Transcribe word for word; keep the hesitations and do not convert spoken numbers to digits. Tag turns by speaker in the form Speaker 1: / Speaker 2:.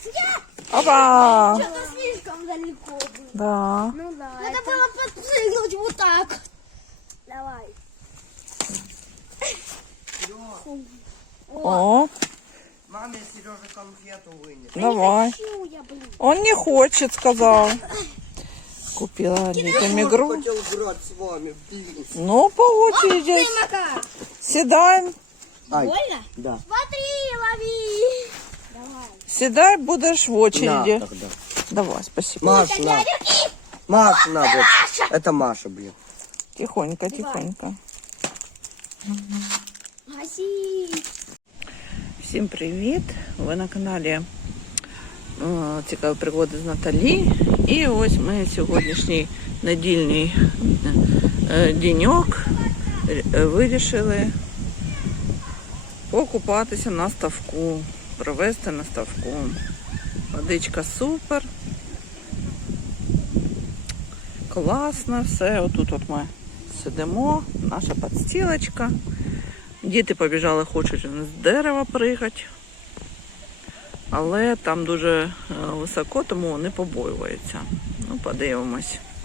Speaker 1: Опа!
Speaker 2: Что-то слишком далеко было.
Speaker 1: Да.
Speaker 2: Ну да. Надо это... было подпрыгнуть вот так. Давай.
Speaker 1: О,
Speaker 3: Маме Сережа конфету вынес.
Speaker 1: давай.
Speaker 2: Хочу я, блин.
Speaker 1: Он не хочет, сказал. Купила детям игру.
Speaker 3: Хотел играть с вами в бизнес.
Speaker 1: Ну, по очереди.
Speaker 2: Ты, Мака.
Speaker 1: Седаем.
Speaker 3: Ай,
Speaker 2: Больно?
Speaker 3: да.
Speaker 2: Смотри, лови. Давай.
Speaker 1: Седай, будешь в очереди.
Speaker 3: На тогда.
Speaker 1: Давай, спасибо.
Speaker 3: Маш, на. Маша, на, вот. Это Маша, блин.
Speaker 1: Тихонько, тихонько.
Speaker 2: Гаси.
Speaker 1: Всім привіт! Ви на каналі е, Цікаві пригоди з Наталі. І ось ми сьогоднішній недільний е, деньок е, вирішили покупатися на ставку, провести на ставку. Водичка супер, класно, все. Отут от ми сидимо, наша підстілочка. Діти побіжали, хочуть з дерева пригати, але там дуже високо, тому вони побоюються. Ну, подивимось.